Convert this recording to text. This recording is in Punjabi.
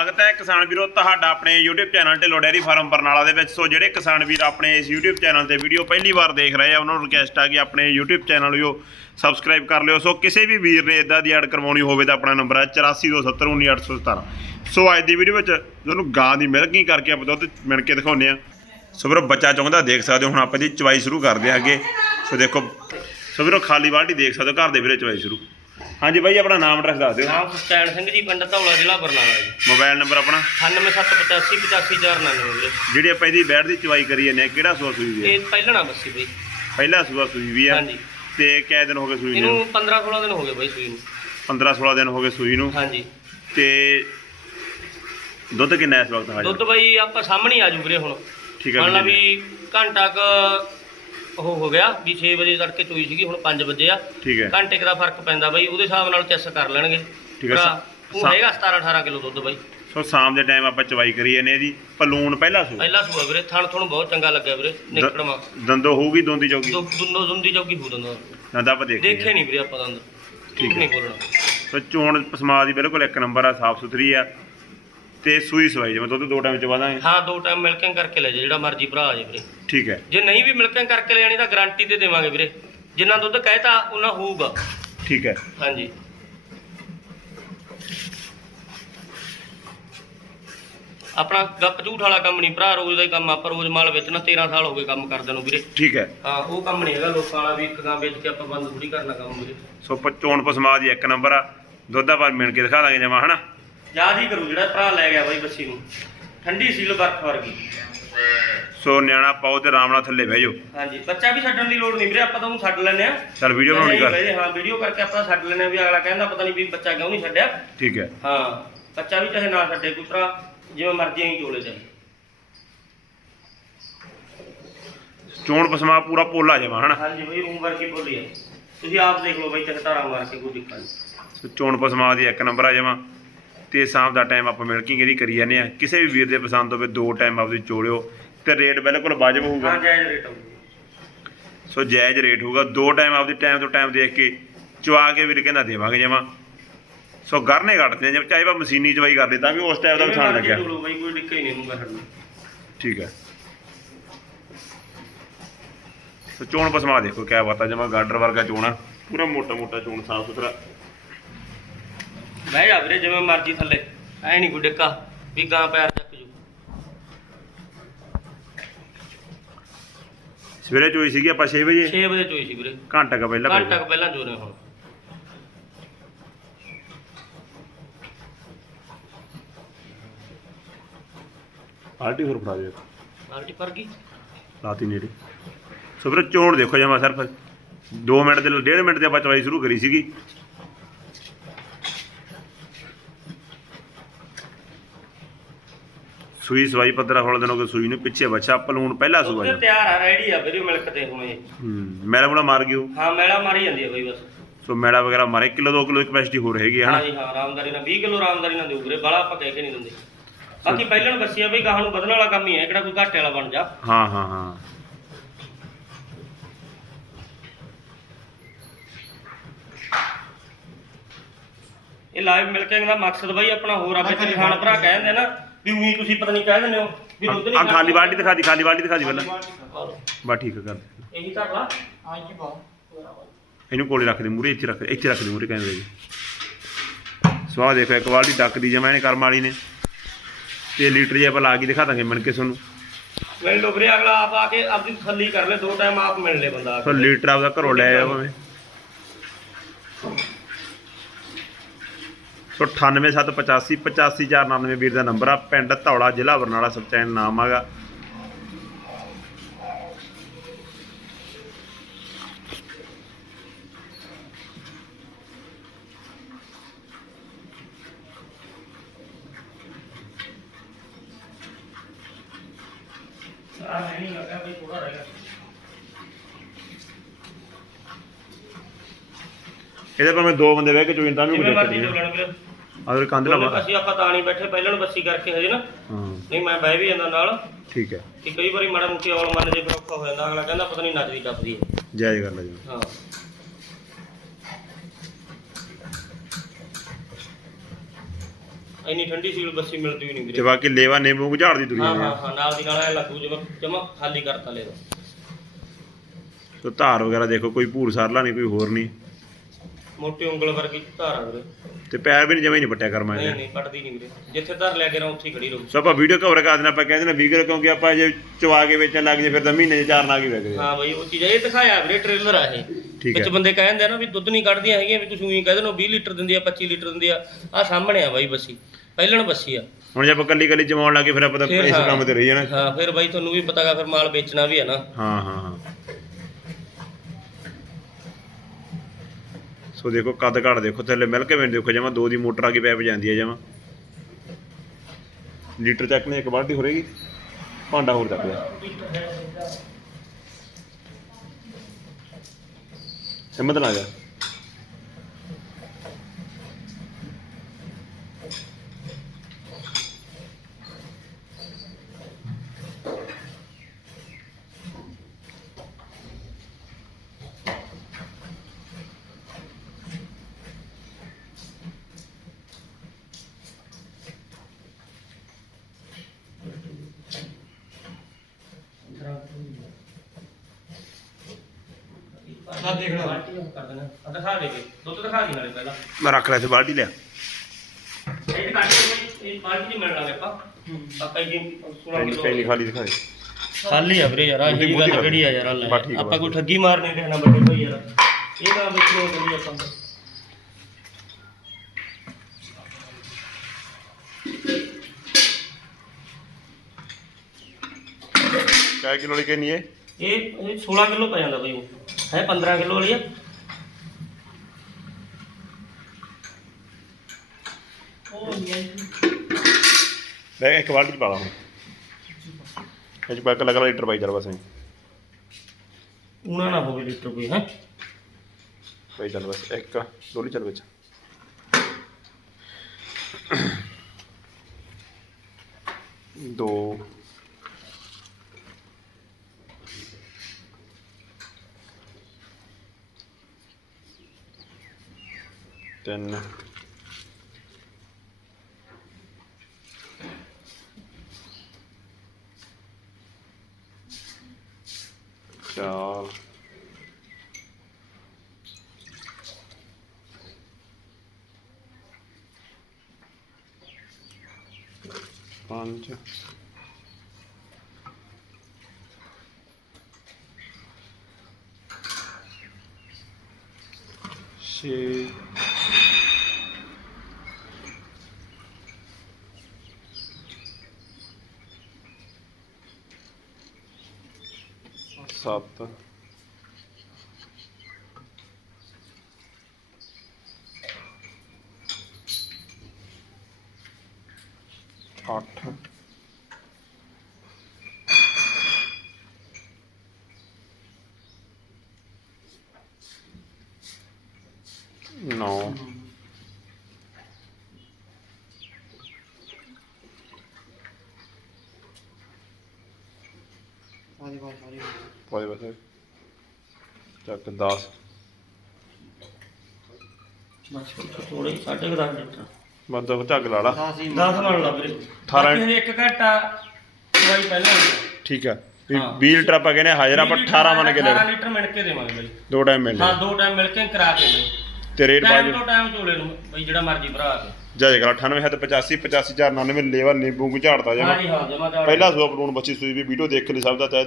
ਸਵਾਗਤ ਹੈ ਕਿਸਾਨ ਵੀਰੋ, ਤੁਹਾਡਾ ਆਪਣੇ YouTube channel Dhillon dairy farm Barnala ਦੇ ਵਿੱਚ। ਸੋ ਜਿਹੜੇ ਕਿਸਾਨ ਵੀਰ ਆਪਣੇ ਇਸ YouTube ਚੈਨਲ ਤੇ ਵੀਡੀਓ ਪਹਿਲੀ ਵਾਰ ਦੇਖ ਰਹੇ ਆ, ਉਹਨਾਂ ਨੂੰ ਰਿਕਵੈਸਟ ਆ ਕਿ ਆਪਣੇ YouTube ਚੈਨਲ ਨੂੰ ਸਬਸਕ੍ਰਾਈਬ ਕਰ ਲਿਓ। ਸੋ ਕਿਸੇ ਵੀ ਵੀਰ ਨੇ ਇਦਾਂ ਦੀ ਐਡ ਕਰਵਾਉਣੀ ਹੋਵੇ ਤਾਂ ਆਪਣਾ ਨੰਬਰ ਹੈ 8427191817 ਸੋ ਅੱਜ ਦੀ ਵੀਡੀਓ ਵਿੱਚ ਤੁਹਾਨੂੰ ਗਾਂ ਦੀ ਮਿਲਕਿੰਗ ਕਰਕੇ ਆਪਾਂ ਦੁੱਧ ਮਿਣ ਕੇ ਦਿਖਾਉਂਦੇ ਆ ਸੋ ਵੀਰੋ, ਬੱਚਾ ਚਾਹੁੰਦਾ ਦੇਖ ਸਕਦੇ ਹੋ, ਹੁਣ ਆਪਾਂ ਜੀ ਚਵਾਈ ਸ਼ੁਰੂ ਕਰਦੇ ਹਾਂ ਅੱਗੇ। ਸੋ ਦੇਖੋ, ਸੋ ਵੀਰੋ, ਖਾਲੀ ਬਾਲਟੀ ਦੇਖ ਸਕਦੇ ਹੋ, ਘਰ ਦੇ ਵੀਰੇ ਚਵਾਈ ਸ਼ੁਰੂ। ਹਾਂਜੀ ਬਾਈ ਆਪਣਾ ਨਾਮ ਐਡਰੈਸ ਦੱਸ ਦਿਓ। ਨਾਮ ਸੁਖਚੈਨ ਸਿੰਘ ਜੀ ਪਿੰਡ ਧੌਲਾ ਜ਼ਿਲ੍ਹਾ ਬਰਨਾਲਾ ਜੀ। ਮੋਬਾਈਲ ਨੰਬਰ ਆਪਣਾ? 9785 ਵੀਰੇ ਜਿਹੜੀ ਆਪਾਂ ਇਹਦੀ ਬੈਠ ਦੀ ਚਵਾਈ ਕਰੀ ਜਾਂਦੇ ਆ ਕਿਹੜਾ ਸੂਆ ਸੂਈ ਵੀ ਹੈ ਇਹ ਪਹਿਲਣਾ ਬੱਸੀ ਬਈ। ਪਹਿਲਾ ਸੂਆ ਸੂਈ ਵੀ ਆ। ਹਾਂਜੀ। ਤੇ ਕਿੰਨੇ ਦਿਨ ਹੋ ਗਏ ਸੂਈ ਇਹਨੂੰ ਨੂੰ 15 16 ਦਿਨ ਹੋ ਗਏ ਬਈ ਸੂਈ ਨੂੰ। 15 16 ਦਿਨ ਹੋ ਗਏ ਸੂਈ ਨੂੰ। ਹਾਂਜੀ। ਤੇ ਦੁੱਧ ਕਿੰਨਾ ਇਸ ਵਕਤ ਹਾਜ਼ਰ? ਦੁੱਧ ਬਈ ਆਪਾਂ ਸਾਹਮਣੇ ਹੀ ਆ ਜੂ ਵੀਰੇ ਹੁਣ। ਠੀਕ ਹੈ ਮੰਨ ਲਾ ਵੀਰ। ਵੀ ਘੰਟਾ ਕ ਉਹ ਹੋ ਗਿਆ ਵੀ 6 ਵਜੇ ਤੜਕੇ ਚੋਈ ਸੀਗੀ ਹੁਣ 5 ਵਜੇ ਆ। ਠੀਕ ਹੈ। ਘੰਟੇ ਕੁ ਦਾ ਫ਼ਰਕ ਪੈਂਦਾ ਬਈ ਉਹਦੇ ਹਿਸਾਬ ਨਾਲ ਚੈੱਕ ਕਰ ਲੈਣਗੇ। ਠੀਕ ਹੈ, ਭਰਾ, ਸਾ- ਉਹ ਸਾ- ਹੈਗਾ 17 18 ਕਿਲੋ ਦੁੱਧ ਬਈ। ਸੋ ਸ਼ਾਮ ਦੇ ਟਾਈਮ ਆਪਾਂ ਚਵਾਈ ਕਰੀ ਜਾਂਦੇ ਆ ਇਹਦੀ ਪਲੂਣ ਪਹਿਲਾ ਸੂਆ। ਪਹਿਲਾ ਸੂਆ ਵੀਰੇ ਥਣ ਥਣ ਬਹੁਤ ਚੰਗਾ ਲੱਗਿਆ ਵੀਰੇ ਨਿਕੜਵਾ ਦੰਦੋ ਹੋਊਗੀ ਦੋਂਦੀ ਚੌਗੀ? ਦੁੰਦੋ ਦੁੰਦੀ ਚੌਕੀ ਹੋ ਦੰਦਾ। ਨੰਦਾ ਆਪਾਂ ਦੇਖਦੇ ਦੇਖੇ ਨਹੀਂ ਵੀਰੇ ਆਪਾਂ ਦੰਦ। ਠੀਕ ਨਹੀਂ ਬੋਲਣਾ। ਸੋ ਚੋਣ ਪਸਮਾ ਦੀ ਬਿਲਕੁਲ ਇੱਕ ਨੰਬਰ ਆ ਸਾਫ਼ ਸੁਥਰੀ ਆ। ਤੇ ਸੂਈ ਸਵਾਈ ਜਿਵੇਂ ਦੁੱਧ ਦੋ ਟਾਈਮ ਚ ਵਾਦਾਂਗੇ ਹਾਂ। ਦੋ ਟਾਈਮ ਮਿਲਕਿੰਗ ਕਰਕੇ ਲੈ ਜਾ ਜਿਹੜਾ ਮਰਜ਼ੀ ਭਰਾ ਆ ਜੇ ਵੀਰੇ। ਠੀਕ ਹੈ। ਜੇ ਨਹੀਂ ਵੀ ਮਿਲਕਿੰਗ ਕਰਕੇ ਲੈਣੀ ਤਾਂ ਗਾਰੰਟੀ ਤੇ ਦੇਵਾਂਗੇ ਵੀਰੇ। ਜਿੰਨਾ ਦੁੱਧ ਕਹਿਤਾ ਉਹਨਾਂ ਹੋਊਗਾ। ਠੀਕ ਹੈ। ਹਾਂਜੀ। ਆਪਣਾ ਗੱਪ ਝੂਠ ਵਾਲਾ ਕੰਮ ਨਹੀਂ ਭਰਾ ਰੋਜ਼ ਦਾ ਹੀ ਕੰਮ ਆ, ਆਪਾਂ ਰੋਜ਼ ਮਾਲ ਵੇਚਣਾ 13 ਸਾਲ ਹੋ ਗਏ ਕੰਮ ਕਰਦੇ ਨੂੰ ਵੀਰੇ। ਠੀਕ ਹੈ। ਹਾਂ ਉਹ ਕੰਮ ਨਹੀਂ ਹੈਗਾ ਲੋਕਾਂ ਵਾਲਾ ਵੀ ਇੱਕ ਗਾਂ ਵੇਚ ਕੇ ਆਪਾਂ ਬੰਦ ਥੋੜੀ ਕਰਨਾ ਕੰਮ ਵੀਰੇ। ਸੋ ਪ- ਚੋਣ ਪਸਮਾ ਦੀ ਇੱਕ ਨੰਬਰ ਆ। ਦੁੱਧ ਆਪਾਂ ਮਿਣ ਕੇ ਦਿਖਾ ਦਾਂਗੇ ਜਮਾ ਹਨਾ? ਯਾਦ ਹੀ ਕਰੂ ਜਿਹੜਾ ਭਰਾ ਲੈ ਗਿਆ ਬਾਈ ਬੱਸੀ ਨੂੰ। ਠੰਡੀ ਸੀਲ ਬਰਫ ਵਰਗੀ। ਸੋ ਨਿਆਣਾ ਪਾਓ ਤੇ ਆਰਾਮ ਨਾਲ ਥੱਲੇ ਬਹਿ ਜਾਓ। ਹਾਂਜੀ ਬੱਚਾ ਵੀ ਛੱਡਣ ਦੀ ਲੋੜ ਨਹੀਂ ਵੀਰੇ ਆਪਾਂ ਤਾਂ ਉਹਨੂੰ ਛੱਡ ਲੈਂਦੇ ਆ ਚਲ ਵੀਡੀਓ ਬਣਾਉਣੀ ਕਰ ਹਾਂ ਵੀਡੀਓ ਕਰਕੇ ਆਪਾਂ ਛੱਡ ਲੈਂਦੇ ਆ ਵੀ ਅਗਲਾ ਕਹਿੰਦਾ ਪਤਾ ਨਹੀਂ ਵੀ ਬੱਚਾ ਕਿਉਂ ਨਹੀਂ ਛੱਡਿਆ। ਠੀਕ ਹੈ। ਹਾਂ ਬੱਚਾ ਵੀ ਚਾਹੇ ਨਾ ਛੱਡੇ ਕੋਈ ਭਰਾ ਜਿਵੇਂ ਮਰਜ਼ੀ ਅਸੀਂ ਚੋਲੇ ਚਾਹੇ ਚੋਣ ਪਸਮਾ ਪੂਰਾ ਪੋਲਾ ਜਮਾ ਹਨਾ? ਹਾਂਜੀ ਬਈ ਰੂਮ ਵਰਗੀ ਬੋਲੀ ਹੈ ਤੁਸੀਂ ਆਪ ਦੇਖ ਲਓ ਬਈ ਤੇ ਧਾਰਾ ਮਾਰ ਕੇ ਕੋਈ ਦਿੱਕਤ ਨਹੀਂ। ਚੋਣ ਪਸਮਾ ਦੀ ਇੱਕ ਨੰਬਰ ਆ ਜਮਾ। ਤੇ ਸ਼ਾਮ ਦਾ ਟਾਈਮ ਆਪਾਂ ਮਿਲਕਿੰਗ ਇਹਦੀ ਕਰੀ ਜਾਂਦੇ ਆ ਕਿਸੇ ਵੀ ਵੀਰ ਦੇ ਪਸੰਦ ਹੋਵੇ ਦੋ ਟਾਈਮ ਆਪਦੀ ਚੋਲਿਓ ਤੇ ਰੇਟ ਬਿਲਕੁਲ ਵਾਜਬ ਹੋਊਗਾ। ਹਾਂ ਜਾਇਜ਼ ਰੇਟ ਹੋਊਗਾ। ਸੋ ਜਾਇਜ਼ ਰੇਟ ਹੋਊਗਾ। ਦੋ ਟਾਈਮ ਆਪਦੀ ਟਾਈਮ ਤੋਂ ਟਾਈਮ ਦੇਖ ਕੇ ਚਵਾ ਕੇ ਵੀਰ ਕਹਿੰਦਾ ਦੇਵਾਂਗੇ ਜਮਾ। ਸੋ ਗਰਨੇ ਕੱਟਦੇ ਆ ਜੇ ਚਾਹੇ ਆਪਾਂ ਮਸ਼ੀਨੀ ਚਵਾਈ ਕਰਦੇ ਤਾਂ ਵੀ ਉਸ ਟਾਈਪ ਦਾ ਪਛਾਣ ਲੱਗਿਆ। ਚਲੋ ਬਈ ਕੋਈ ਦਿੱਕਤ ਹੀ ਨਹੀਂ ਮੁੰਗਾ ਛੱਡਣਾ ਠੀਕ ਹੈ। ਸੋ ਚੋਣ ਪਸਮਾ ਦੇਖੋ ਕਿਆ ਬਾਤ ਆ ਜਮਾ ਗਾਡਰ ਵਰਗਾ ਚੋਣ ਆ। ਪੂਰਾ ਮੋਟਾ ਮੋਟਾ ਚੋਣ ਸਾਫ਼ ਸੁਥਰਾ ਬਹਿ ਜਾ ਵੀਰੇ ਜਿਵੇਂ ਮਰਜ਼ੀ ਥੱਲੇ। ਐ ਨਹੀਂ ਕੋਈ ਡਿੱਕਾ ਵੀ ਗਾਂ ਪੈਰ ਚੱਕ ਜੂ। ਸਵੇਰੇ ਚੋਈ ਸੀਗੀ ਆਪਾਂ 6 ਵਜੇ? 6 ਵਜੇ ਚੋਈ ਸੀ ਵੀਰੇ। ਘੰਟਾ ਕੁ ਪਹਿਲਾਂ ਘੰਟਾ ਕੁ ਪਹਿਲਾਂ ਚੋਰੇ ਹੁਣ। ਪਾਰਟੀ ਹੋਰ ਫੜਾ ਦਿਓ ਬਾਲਟੀ ਪਰ ਗਈ ਲਾਤੀ ਨੇੜੇ। ਸੋ ਫਿਰ ਚੋਣ ਦੇਖੋ ਜਮਾ ਸਿਰਫ। 2 ਮਿੰਟ ਦੇ ਡੇਢ ਮਿੰਟ ਦੇ ਆਪਾਂ ਚਵਾਈ ਸ਼ੁਰੂ ਕਰੀ ਸੀਗੀ। ਸੂਈ ਸਵਾਈ 15 16 ਦਿਨ ਹੋ ਗਏ ਸੂਈ ਨੂੰ ਪਿੱਛੇ ਬੱਚਾ ਪਲੂਣ ਪਹਿਲਾ ਸੂਆ ਜੀ। ਤਿਆਰ ਆ ਰੈਡੀ ਆ ਵੀਰੇ ਮਿਲਕ ਤੇ ਇਹ। ਹੂੰ ਮੈਲਾ ਮੁਲਾ ਮਾਰ ਗਿਓ। ਹਾਂ ਮੈਲਾ ਮਾਰੀ ਜਾਂਦੀ ਆ ਬਈ ਬਸ। ਸੋ ਮੈਲਾ ਵਗੈਰਾ ਮਾਰੇ ਕਿਲੋ 2 ਕਿਲੋ ਦੀ ਕਪੈਸਿਟੀ ਹੋ ਰਹੇਗੀ ਹਾਂ ਹਨਾ? ਜੀ ਹਾਂ ਆਰਾਮਦਾਰੀ ਨਾਲ 20 ਕਿਲੋ ਆਰਾਮਦਾਰੀ ਨਾਲ ਦਿਓ ਵੀਰੇ ਬਾਲਾ ਆਪਾਂ ਕਹਿ ਕੇ ਨਹੀਂ ਦਿੰਦੇ। ਬਾਕੀ ਪਹਿਲਾਂ ਨੂੰ ਬੱਸੀ ਆ ਬਈ ਗਾਹਾਂ ਨੂੰ ਵਧਣ ਵਾਲਾ ਕੰਮ ਹੀ ਹੈ ਕਿਹੜਾ ਕੋਈ ਘਾਟੇ ਵਾਲਾ ਬਣ ਜਾ। ਹਾਂ ਹਾਂ ਹਾਂ। ਇਹ ਲਾਈਵ ਮਿਲਕਿੰਗ ਦਾ ਮਕਸਦ ਬਈ ਆਪਣਾ ਹੋਰ ਆ ਵਿੱਚ ਕਿਸਾਨ ਭਰਾ ਕਹਿੰਦੇ ਨਾ ਵੀ ਉਹੀ ਤੁਸੀਂ ਪਤਾ ਨਹੀਂ ਕਹਿ ਦਿੰਦੇ ਹੋ ਵੀ ਦੁੱਧ ਆ ਨਹੀਂ ਖਾਲੀ ਬਾਲਟੀ ਦਿਖਾ ਦੀ ਖਾਲੀ ਬਾਲਟੀ ਦਿਖਾ ਦੀ ਪਹਿਲਾਂ। ਬਾ ਠੀਕ ਆ ਕਰ। ਇਹੀ ਧਰ ਲਾ। ਇਹਨੂੰ ਕੋਲੇ ਰੱਖ ਦੇ ਮੂਰੇ ਇੱਥੇ ਰੱਖ ਇੱਥੇ ਰੱਖ ਦੇ ਮੂਰੇ ਕਹਿੰਦੇ ਜੀ। ਸਵਾਹ ਦੇਖੋ ਇੱਕ ਵਾਲੀ ਡੱਕ ਦੀ ਜਮਾ ਇਹਨੇ ਕਰਮ ਵਾਲੀ ਨੇ। ਤੇ ਲੀਟਰ ਜੇ ਆਪਾਂ ਲਾ ਕੇ ਦਿਖਾ ਦਾਂਗੇ ਮਿਣ ਕੇ ਤੁਹਾਨੂੰ। ਮਿਲ ਲੋ ਵੀਰੇ ਅਗਲਾ ਆਪ ਆ ਕੇ ਆਪਦੀ ਤਸੱਲੀ ਕਰ ਲੈ ਦੋ ਟਾਈਮ ਆਪ ਮਿਲ ਲੈ ਬੰਦਾ ਆ ਸੋ ਕੇ। ਲੀਟਰ ਆਪਦਾ ਘਰੋਂ ਲੈ ਆਇਆ ਭਾਵੇਂ। ਸੋ 98785 85499 ਵੀਰ ਦਾ ਨੰਬਰ ਆ ਪਿੰਡ ਧੌਲਾ ਜ਼ਿਲ੍ਹਾ ਬਰਨਾਲਾ ਸਬਚੈਨ ਨਾਮ ਆਗਾ ਆਹ ਨਹੀਂ ਲੱਗਾ ਬਈ ਥੋੜਾ ਰਹਿ ਗਿਆ। ਇਹਦੇ ਪਰ ਮੈਂ ਦੋ ਬੰਦੇ ਬਹਿ ਕੇ ਤਾਂ ਵੀ ਜਿਵੇਂ ਮਰਜ਼ੀ ਵੀਰੇ ਆਦਰ ਕੰਧ ਲਾ ਵਾ- ਅਸੀਂ ਆਪਾਂ ਤਾਂ ਨਹੀਂ ਬੈਠੇ ਪਹਿਲਾਂ ਨੂੰ ਬੱਸੀ ਕਰਕੇ ਹਜੇ ਨਾ। ਹਾਂ। ਨਹੀਂ ਮੈਂ ਬਹਿ ਵੀ ਜਾਂਦਾ ਨਾਲ। ਠੀਕ ਹੈ। ਕਿ ਕਈ ਵਾਰੀ ਮਾੜਾ ਮੁੱਕੀ ਔਲ ਮੰਨ ਜੇ ਫਿਰ ਔਖਾ ਹੋ ਜਾਂਦਾ ਅਗਲਾ ਕਹਿੰਦਾ ਪਤਾ ਨਹੀਂ ਨੱਚਦੀ ਟੱਪਦੀ ਹੈ। ਜਾਇਜ਼ ਗੱਲ ਹੈ ਜੀ। ਹਾਂ। ਇੰਨੀ ਠੰਡੀ ਸੀਲ ਬੱਸੀ ਮਿਲਦੀ ਵੀ ਨਹੀਂ ਤੇ ਵੀਰੇ ਬਾਕੀ ਲੇਵਾ ਨਿੰਬੂ ਝਾੜਦੀ ਤੁਰੀ ਹਾਂ ਹਾਂ ਹਾਂ। ਨਾਲ ਦੀ ਨਾਲ ਐ ਲੱਗੂ ਜਿਵੇਂ ਜਮਾ ਖਾਲੀ ਕਰਤਾ ਲੈ ਦੋ ਤੇ ਧਾਰ ਵਗੈਰਾ ਦੇਖੋ ਕੋਈ ਭੂਰ ਸਰਲਾ ਨਹੀਂ ਕੋਈ ਹੋਰ ਨਹੀਂ। ਮੋਟੀ ਉਂਗਲ ਵਰਗੀ ਧਾਰਾ ਵੀਰੇ। ਤੇ ਪੈਰ ਵੀ ਨਹੀਂ ਜਮੇ ਨਹੀਂ ਪੱਟਿਆ ਕਰਮਾ ਨਹੀਂ ਨਹੀਂ ਪੜਦੀ ਨਹੀਂ ਵੀਰੇ। ਜਿੱਥੇ ਧਰ ਲਿਆ ਕੇ ਨਾ ਉੱਥੇ ਹੀ ਖੜੀ ਰਹੂ। ਸੋ ਆਪਾਂ ਵੀਡੀਓ ਕਵਰ ਕਰ ਦੇਣਾ ਆਪਾਂ ਕਹਿੰਦੇ ਨੇ ਵੀਗਰ ਕਿਉਂਕਿ ਆਪਾਂ ਜੇ ਚਵਾ ਕੇ ਵੇਚਣ ਲੱਗ ਜੇ ਫਿਰ ਤਾਂ ਮਹੀਨੇ 'ਚ ਚਾਰ ਹੀ ਵਿਕਦੇ ਆ ਹਾਂ ਬਈ ਉਹ ਚੀਜ਼ ਇਹ ਦਿਖਾਇਆ ਵੀਰੇ ਟ੍ਰੇਲਰ ਆ ਇਹ। ਠੀਕ ਵਿੱਚ ਹੈ। ਬੰਦੇ ਕਹਿੰਦੇ ਆ ਨਾ ਵੀ ਦੁੱਧ ਨਹੀਂ ਕੱਢਦੀਆਂ ਹੈਗੀਆਂ ਵੀ ਤੁਸੀਂ ਉਹੀ ਕਹਿੰਦੇ ਹੋ 20 ਲੀਟਰ ਦਿੰਦੀ ਆ 25 ਲੀਟਰ ਦਿੰਦੀ ਆ। ਆ ਸਾਹਮਣੇ ਆ ਬਾਈ ਬੱਸੀ ਪਹਿਲਣ ਬੱਸੀ ਆ। ਹੁਣ ਜੇ ਆਪਾਂ ਕੱਲੀ ਕੱਲੀ ਚਵਾਉਣ ਲੱਗੇ ਫਿਰ ਆਪਾਂ ਤਾਂ ਫਿਰ ਇਸ ਹਾਂ। ਕੰਮ ਤੇ ਰਹੀ ਜਾਣਾ ਹਾਂ ਫਿਰ ਬਾਈ ਤੁਹਾਨੂੰ ਵੀ ਪਤਾਗਾ ਫਿਰ ਮਾਲ ਵੇਚਣਾ ਵੀ ਹੈ ਨਾ। ਹਾਂ ਹਾਂ ਹਾਂ। ਸੋ ਦੇਖੋ ਕੱਦ ਘੜ ਦੇਖੋ, ਥੱਲੇ ਮਿਲ ਕੇ ਵੇਣ ਦੇਖੋ ਜਮਾ, ਦੋ ਦੀ ਮੋਟਰ ਆ ਕੇ ਪੈਪ ਜਾਂਦੀ ਹੈ ਜਮਾ। ਲੀਟਰ ਚੱਕ ਨੇ, ਇੱਕ ਬਾਲਟੀ ਹੋ ਰਹੇਗੀ ਭਾਂਡਾ ਹੋਰ ਚੱਕ ਲਿਆ। ਹਿੰਮਤ ਨਾ ਜਾ। ਆ ਦੇਖ ਲੈ। ਕਰ ਦੇਣਾ। ਆ ਦਿਖਾ ਦੇ ਦੇ ਦੁੱਧ ਦਿਖਾ ਦੀ ਨਾਲੇ ਪਹਿਲਾਂ। ਮੈਂ ਰੱਖ ਲਿਆ ਤੇ ਬਾਲਟੀ ਲਿਆ। ਇਹ ਕੱਟ ਕੇ ਇਹ ਬਾਲਟੀ ਨਹੀਂ ਮਿਲਣਾ ਆਪਾਂ। ਆਪਾਂ ਜੀ 16 ਪੈਣੀ ਕਿਲੋ ਪੈਣੀ ਖਾਲੀ ਆ ਵੀਰੇ ਯਾਰ ਆਹ ਬੁੱਧੀ ਗੱਲ ਕਿਹੜੀ ਆ ਯਾਰ ਆਹ ਲੈ। ਬਸ ਠੀਕ ਆ, ਆਪਾਂ ਬਸ। ਕੋਈ ਠੱਗੀ ਮਾਰਨੇ ਕਿਸੇ ਨਾਲ ਵੱਡੇ ਭਾਈ ਯਾਰ। ਇਹ ਤਾਂ ਵੇਚੋ ਕਰੀ ਆਪਾਂ ਕੈ ਕਿਲੋ ਲਈ ਕਹਿੰਨੀ ਹੈ? ਇਹ ਇਹ 16 ਕਿਲੋ ਪੈ ਜਾਂਦਾ ਬਾਈ ਉਹ। ਹੈ 15 ਕਿਲੋ ਵਾਲੀ। ਆ ਲੈ ਇੱਕ ਬਾਲਟੀ ਚ ਪਾ ਲਾ ਹੁਣ ਇਹ ਚ ਪੱਕ ਲਗਾ ਲੀਟਰ ਪਾਈ ਚੱਲ ਬਸ ਐਂ। ਉਹਨਾਂ ਨਾ ਹੋਵੇ ਲੀਟਰ ਕੋਈ ਹੈ? ਪਾਈ ਚੱਲ ਬਸ ਇੱਕ ਡੋਲੀ ਚੱਲ ਵਿੱਚ। ਦੋ। Then so and she 7 8 ਪਾਏ ਬਸ ਚੱਕ 10 ਬਸ ਥੋੜੇ ਸਾਢੇ ਕੁ ਦਸ ਲੀਟਰ। ਬੰਦਾ ਝੱਗ ਲਾ ਲਾ। 10 ਨਾਲ ਲਾ ਵੀਰੇ। ਅਠਾਰਾਂ- ਬਾਕੀ ਹਜੇ ਇੱਕ ਘੰਟਾ ਦਵਾਈ ਪਹਿਲਾਂ ਹੋਈ ਠੀਕ ਆ। ਵੀ ਹਾਂ। 20 ਲੀਟਰ ਆਪਾਂ ਕਹਿੰਦੇ ਹਾਜ਼ਰ ਆਪਾਂ 18 ਮੰਨ ਕੇ ਲੈ 18 ਲਓ। ਲੀਟਰ ਮਿਣ ਕੇ ਦੇਵਾਂਗੇ ਬਾਈ। ਦੋ ਟਾਈਮ ਮਿਲ ਹਾਂ ਦੋ ਟਾਈਮ ਮਿਲ ਕੇ ਕਰਾ ਕੇ ਬਾਈ ਤੇ ਰੇਟ ਟਾਈਮ ਤੋਂ ਟਾਈਮ ਚੋਲੇ ਨੂੰ ਬਈ ਜਿਹੜਾ ਮਰਜ਼ੀ ਭਰਾ ਆ ਕੇ। ਜੈ ਜਗਾ 98 ਹੈ ਤੇ 85 85 499 ਲੇਵਾ ਨਿੰਬੂ ਕੋ ਝਾੜਦਾ ਹਾਂ ਜੀ ਹਾਂ ਜਮਾ ਪਹਿਲਾ ਸੂਆ ਪਲੂਣ ਬੱਚੀ ਸੂਈ ਵੀ ਵੀਡੀਓ ਦੇਖ ਲਈ ਸਭ ਦਾ ਤਹਿ